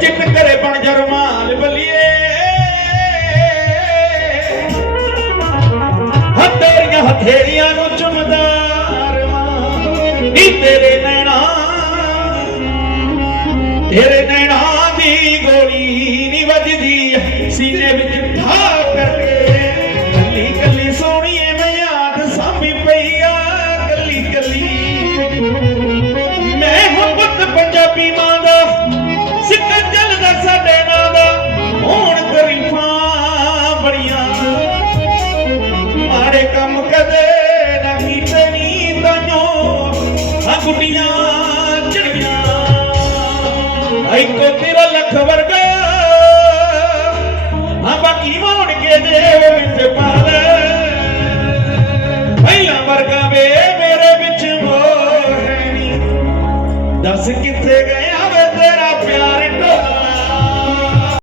chit करे बन जा रुमाल बलिए तेरिया हथेरिया नू चुमदार नी तेरे नैना दी गोली नी वजदी सीने विच ठा करके कली कली सोहणीए मैं याद सामी पई आ कली कली मैं मुहब्बत पंजाबी मां दा सिक्का चलदा साडे नां दा हुण तरीफां बड़ियां माड़े कम कदे ना कीते नी ताइयों आ गुड्डियां चढ़ियां इको तेरा लख वर्गा हाँ बाकी मोड़ के जेब विच पा ले पहला वर्गा वे मेरे विच मोह है नी दस किथे गए